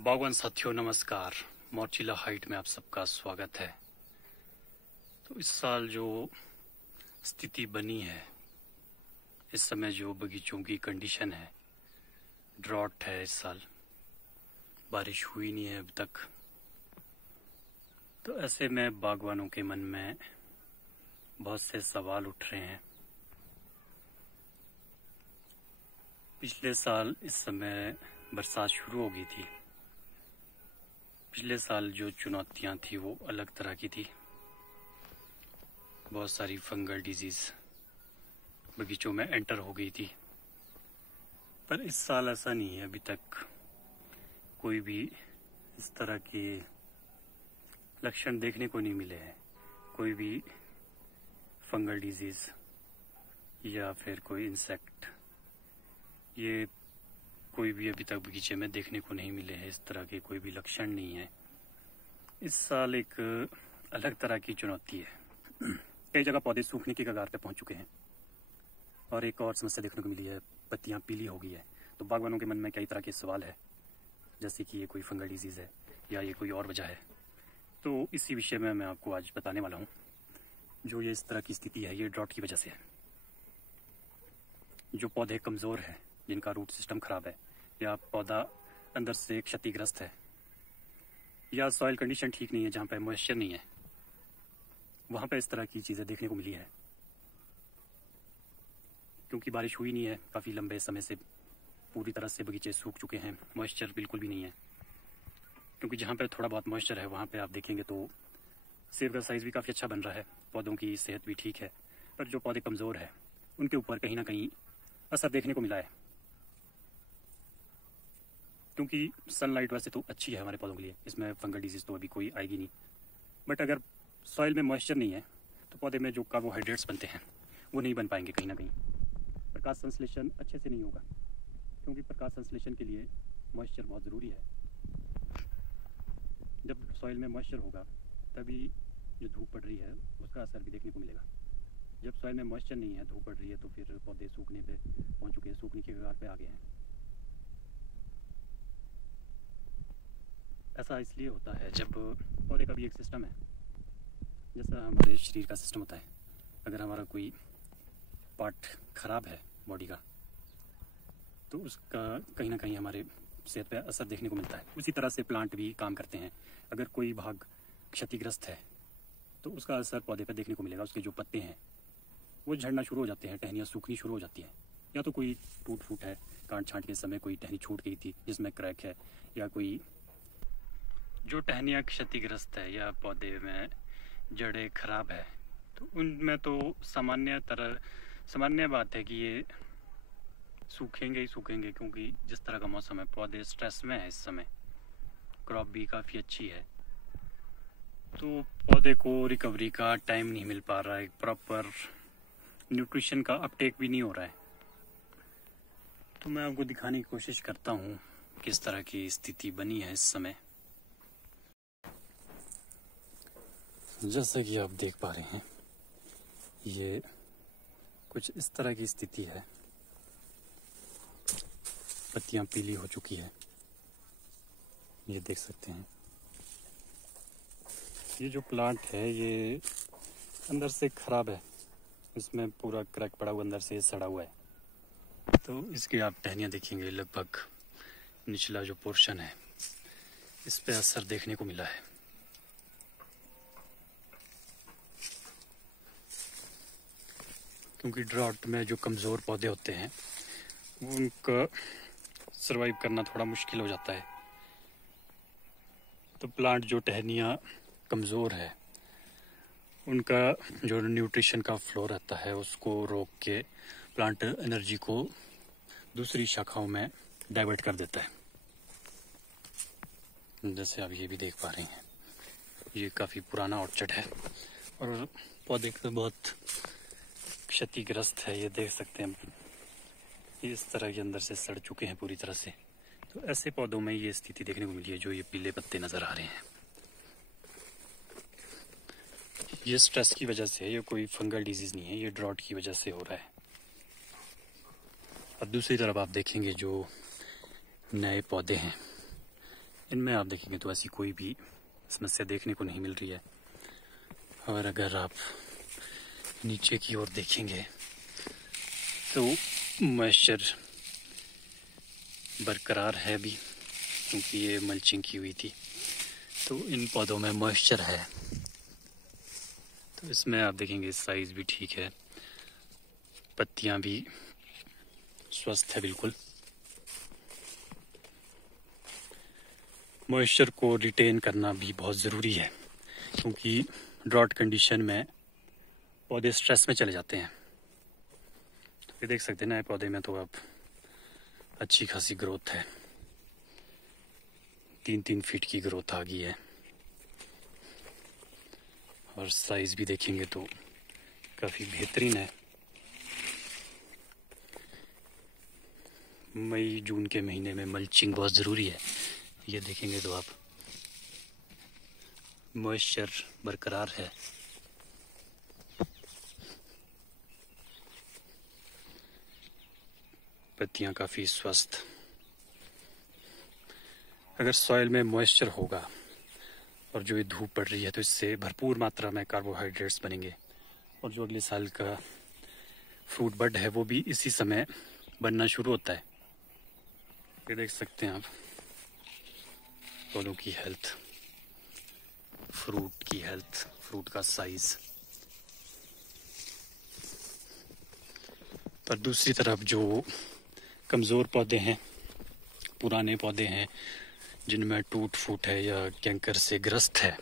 बागवान साथियों नमस्कार। मोर्चिला हाइट में आप सबका स्वागत है। तो इस साल जो स्थिति बनी है, इस समय जो बगीचों की कंडीशन है, ड्रॉट है। इस साल बारिश हुई नहीं है अब तक। तो ऐसे में बागवानों के मन में बहुत से सवाल उठ रहे हैं। पिछले साल इस समय बरसात शुरू हो गई थी। पिछले साल जो चुनौतियां थी वो अलग तरह की थी। बहुत सारी फंगल डिजीज बगीचों में एंटर हो गई थी। पर इस साल ऐसा नहीं है। अभी तक कोई भी इस तरह के लक्षण देखने को नहीं मिले हैं। कोई भी फंगल डिजीज या फिर कोई इंसेक्ट, ये कोई भी अभी तक बगीचे में देखने को नहीं मिले हैं। इस तरह के कोई भी लक्षण नहीं है। इस साल एक अलग तरह की चुनौती है। कई जगह पौधे सूखने की कगार पे पहुंच चुके हैं और एक और समस्या देखने को मिली है, पत्तियां पीली हो गई है। तो बागवानों के मन में कई तरह के सवाल है, जैसे कि ये कोई फंगल डिजीज है या ये कोई और वजह है। तो इसी विषय में मैं आपको आज बताने वाला हूँ। जो ये इस तरह की स्थिति है, ये ड्रॉट की वजह से है। जो पौधे कमज़ोर हैं, जिनका रूट सिस्टम खराब है, या पौधा अंदर से क्षतिग्रस्त है, या सॉइल कंडीशन ठीक नहीं है, जहाँ पे मॉइस्चर नहीं है, वहाँ पे इस तरह की चीज़ें देखने को मिली है। क्योंकि बारिश हुई नहीं है काफ़ी लंबे समय से, पूरी तरह से बगीचे सूख चुके हैं, मॉइस्चर बिल्कुल भी नहीं है। क्योंकि जहाँ पे थोड़ा बहुत मॉइस्चर है, वहाँ पे आप देखेंगे तो सेब का साइज़ भी काफ़ी अच्छा बन रहा है, पौधों की सेहत भी ठीक है। पर जो पौधे कमज़ोर है, उनके ऊपर कहीं ना कहीं असर देखने को मिला है। क्योंकि सनलाइट वैसे तो अच्छी है हमारे पौधों के लिए, इसमें फंगल डिजीज तो अभी कोई आएगी नहीं। बट अगर सॉइल में मॉइस्चर नहीं है तो पौधे में जो कार्बोहाइड्रेट्स बनते हैं वो नहीं बन पाएंगे। कहीं ना कहीं प्रकाश संश्लेषण अच्छे से नहीं होगा, क्योंकि प्रकाश संश्लेषण के लिए मॉइस्चर बहुत ज़रूरी है। जब सॉइल में मॉइस्चर होगा तभी जो धूप पड़ रही है उसका असर भी देखने को मिलेगा। जब सॉइल में मॉइस्चर नहीं है, धूप पड़ रही है, तो फिर पौधे सूखने पे पहुंच चुके हैं, सूखने की कगार पे आ गए हैं। ऐसा इसलिए होता है, जब पौधे का भी एक सिस्टम है, जैसा हमारे शरीर का सिस्टम होता है। अगर हमारा कोई पार्ट खराब है बॉडी का, तो उसका कहीं ना कहीं हमारे सेहत पे असर देखने को मिलता है। उसी तरह से प्लांट भी काम करते हैं। अगर कोई भाग क्षतिग्रस्त है तो उसका असर पौधे पे देखने को मिलेगा। उसके जो पत्ते हैं वो झड़ना शुरू हो जाते हैं, टहनियाँ सूखनी शुरू हो जाती हैं, या तो कोई टूट फूट है, काट छांट के समय कोई टहनी छूट गई थी जिसमें क्रैक है, या कोई जो टहनियाँ क्षतिग्रस्त है या पौधे में जड़ें खराब है, तो उनमें तो सामान्य बात है कि ये सूखेंगे ही सूखेंगे। क्योंकि जिस तरह का मौसम है, पौधे स्ट्रेस में है इस समय, क्रॉप भी काफ़ी अच्छी है, तो पौधे को रिकवरी का टाइम नहीं मिल पा रहा है, प्रॉपर न्यूट्रिशन का अपटेक भी नहीं हो रहा है। तो मैं आपको दिखाने की कोशिश करता हूँ किस तरह की स्थिति बनी है इस समय। जैसा कि आप देख पा रहे हैं, ये कुछ इस तरह की स्थिति है। पत्तियां पीली हो चुकी है, ये देख सकते हैं। ये जो प्लांट है ये अंदर से खराब है, इसमें पूरा क्रैक पड़ा हुआ, अंदर से सड़ा हुआ है। तो इसके आप टहनियाँ देखेंगे, लगभग निचला जो पोर्शन है इस पे असर देखने को मिला है। क्योंकि ड्रॉट में जो कमज़ोर पौधे होते हैं उनका सरवाइव करना थोड़ा मुश्किल हो जाता है। तो प्लांट जो टहनियाँ कमज़ोर है, उनका जो न्यूट्रिशन का फ्लो रहता है उसको रोक के प्लांट एनर्जी को दूसरी शाखाओं में डाइवर्ट कर देता है। जैसे आप ये भी देख पा रही हैं, ये काफ़ी पुराना ऑर्चर्ड है और पौधे का बहुत क्षतिग्रस्त है। ये देख सकते हैं, ये इस तरह के अंदर से सड़ चुके हैं पूरी तरह से। तो ऐसे पौधों में ये स्थिति देखने को मिली है, जो ये पीले पत्ते नज़र आ रहे हैं। ये स्ट्रेस की वजह से, ये कोई फंगल डिजीज़ नहीं है, ये ड्रॉट की वजह से हो रहा है। और दूसरी तरफ आप देखेंगे जो नए पौधे हैं, इनमें आप देखेंगे तो ऐसी कोई भी समस्या देखने को नहीं मिल रही है। और अगर आप नीचे की ओर देखेंगे तो मॉइस्चर बरकरार है भी, क्योंकि ये मल्चिंग की हुई थी, तो इन पौधों में मॉइस्चर है। तो इसमें आप देखेंगे साइज भी ठीक है, पत्तियां भी स्वस्थ है बिल्कुल। मॉइस्चर को रिटेन करना भी बहुत ज़रूरी है, क्योंकि ड्रॉट कंडीशन में पौधे स्ट्रेस में चले जाते हैं। तो ये देख सकते हैं नए पौधे में तो अब अच्छी खासी ग्रोथ है, 3-3 फीट की ग्रोथ आ गई है। और साइज भी देखेंगे तो काफ़ी बेहतरीन है। मई जून के महीने में मल्चिंग बहुत ज़रूरी है। ये देखेंगे तो आप मॉइस्चर बरकरार है। पत्तियां काफ़ी स्वस्थ। अगर सॉइल में मॉइस्चर होगा और जो ये धूप पड़ रही है तो इससे भरपूर मात्रा में कार्बोहाइड्रेट्स बनेंगे, और जो अगले साल का फ्रूट बड है वो भी इसी समय बनना शुरू होता है। ये देख सकते हैं आप पौधों की हेल्थ, फ्रूट की हेल्थ, फ्रूट का साइज। पर दूसरी तरफ जो कमज़ोर पौधे हैं, पुराने पौधे हैं जिनमें टूट फूट है या कैंकर से ग्रस्त है,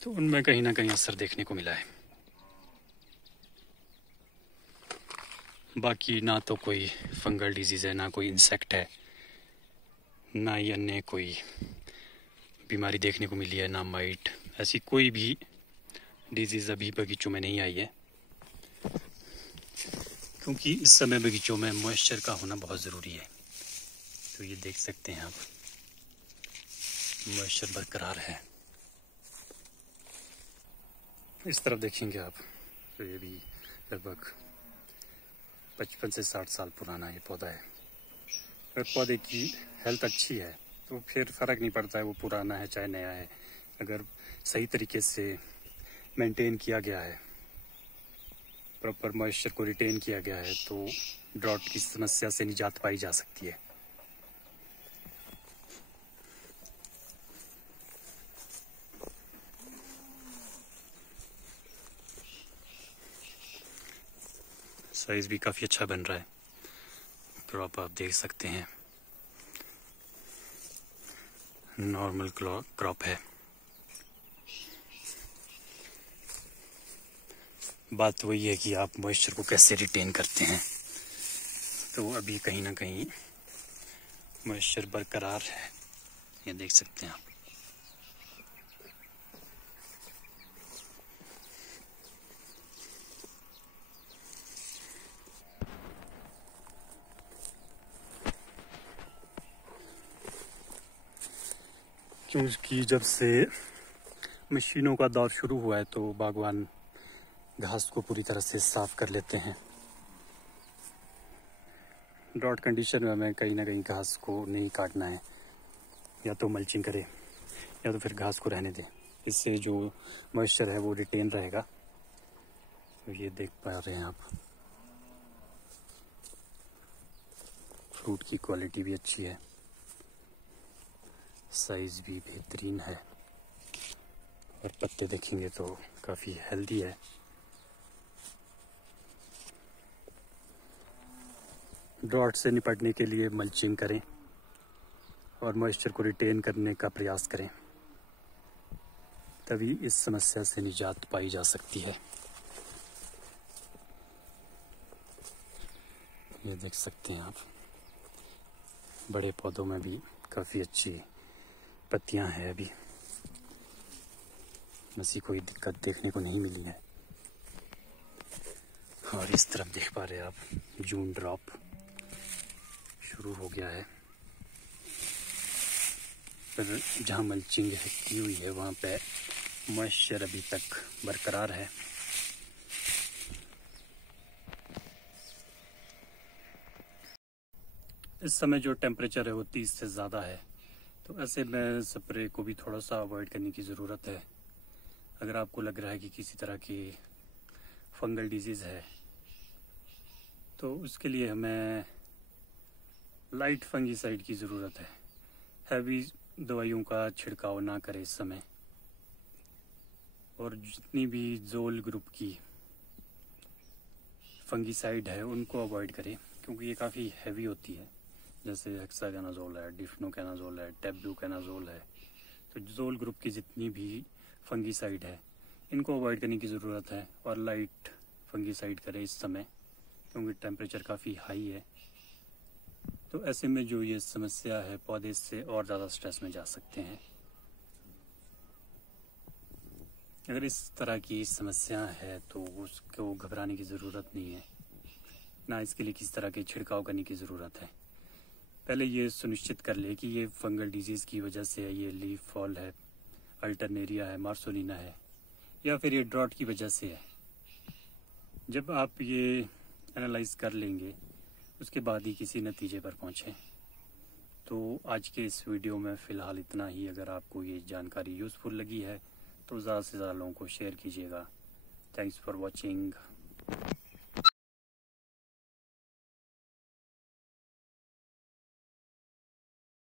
तो उनमें कहीं ना कहीं असर देखने को मिला है। बाकी ना तो कोई फंगल डिजीज़ है, ना कोई इंसेक्ट है, ना ही अन्य कोई बीमारी देखने को मिली है, ना माइट। ऐसी कोई भी डिजीज़ अभी बगीचों में नहीं आई है, क्योंकि इस समय बगीचों में मॉइस्चर का होना बहुत ज़रूरी है। तो ये देख सकते हैं आप मॉइस्चर बरकरार है। इस तरफ देखेंगे आप तो ये भी लगभग 55 से 60 साल पुराना ये पौधा है। अगर पौधे की हेल्थ अच्छी है तो फिर फ़र्क नहीं पड़ता है वो पुराना है चाहे नया है। अगर सही तरीके से मेंटेन किया गया है, प्रॉपर मॉइस्चर को रिटेन किया गया है, तो ड्रॉट की समस्या से निजात पाई जा सकती है। साइज भी काफ़ी अच्छा बन रहा है। क्रॉप आप देख सकते हैं नॉर्मल क्रॉप है। बात वही है कि आप मॉइस्चर को कैसे रिटेन करते हैं। तो अभी कहीं ना कहीं मॉइस्चर बरकरार है, ये देख सकते हैं आप। क्योंकि जब से मशीनों का दौर शुरू हुआ है तो बागवान घास को पूरी तरह से साफ कर लेते हैं। ड्रॉट कंडीशन में हमें कहीं ना कहीं घास को नहीं काटना है, या तो मल्चिंग करें या तो फिर घास को रहने दें। इससे जो मॉइस्चर है वो रिटेन रहेगा। तो ये देख पा रहे हैं आप, फ्रूट की क्वालिटी भी अच्छी है, साइज भी बेहतरीन है, और पत्ते देखेंगे तो काफ़ी हेल्दी है। ड्रॉट से निपटने के लिए मल्चिंग करें और मॉइस्चर को रिटेन करने का प्रयास करें, तभी इस समस्या से निजात पाई जा सकती है। ये देख सकते हैं आप, बड़े पौधों में भी काफ़ी अच्छी पत्तियां हैं। अभी ऐसी कोई दिक्कत देखने को नहीं मिली है। और इस तरफ देख पा रहे हैं आप, जून ड्रॉप शुरू हो गया है, पर जहाँ मल्चिंग की हुई है वहाँ पे मॉइस्चर अभी तक बरकरार है। इस समय जो टेम्परेचर है वो 30 से ज़्यादा है, तो ऐसे में स्प्रे को भी थोड़ा सा अवॉइड करने की ज़रूरत है। अगर आपको लग रहा है कि किसी तरह की फंगल डिजीज़ है तो उसके लिए हमें लाइट फंगीसाइड की ज़रूरत है। हैवी दवाइयों का छिड़काव ना करें इस समय, और जितनी भी जोल ग्रुप की फंगीसाइड है उनको अवॉइड करें, क्योंकि ये काफ़ी हैवी होती है। जैसे हेक्साकोनाजोल है, डिफ्नोकेनाजोल है, टेब्यूकेनाजोल है। तो जोल ग्रुप की जितनी भी फंगीसाइड है इनको अवॉइड करने की ज़रूरत है, और लाइट फंगीसाइड करें इस समय, क्योंकि टेम्परेचर काफ़ी हाई है। तो ऐसे में जो ये समस्या है, पौधे से और ज़्यादा स्ट्रेस में जा सकते हैं। अगर इस तरह की समस्या है तो उसको घबराने की ज़रूरत नहीं है, ना इसके लिए किसी तरह के छिड़काव करने की ज़रूरत है। पहले ये सुनिश्चित कर ले कि ये फंगल डिजीज़ की वजह से है, ये लीफ फॉल है, अल्टरनेरिया है, मार्सोलिना है, या फिर ये ड्रॉट की वजह से है। जब आप ये एनालाइज कर लेंगे उसके बाद ही किसी नतीजे पर पहुँचें। तो आज के इस वीडियो में फ़िलहाल इतना ही। अगर आपको ये जानकारी यूज़फुल लगी है तो ज़्यादा से ज़्यादा लोगों को शेयर कीजिएगा। Thanks for watching.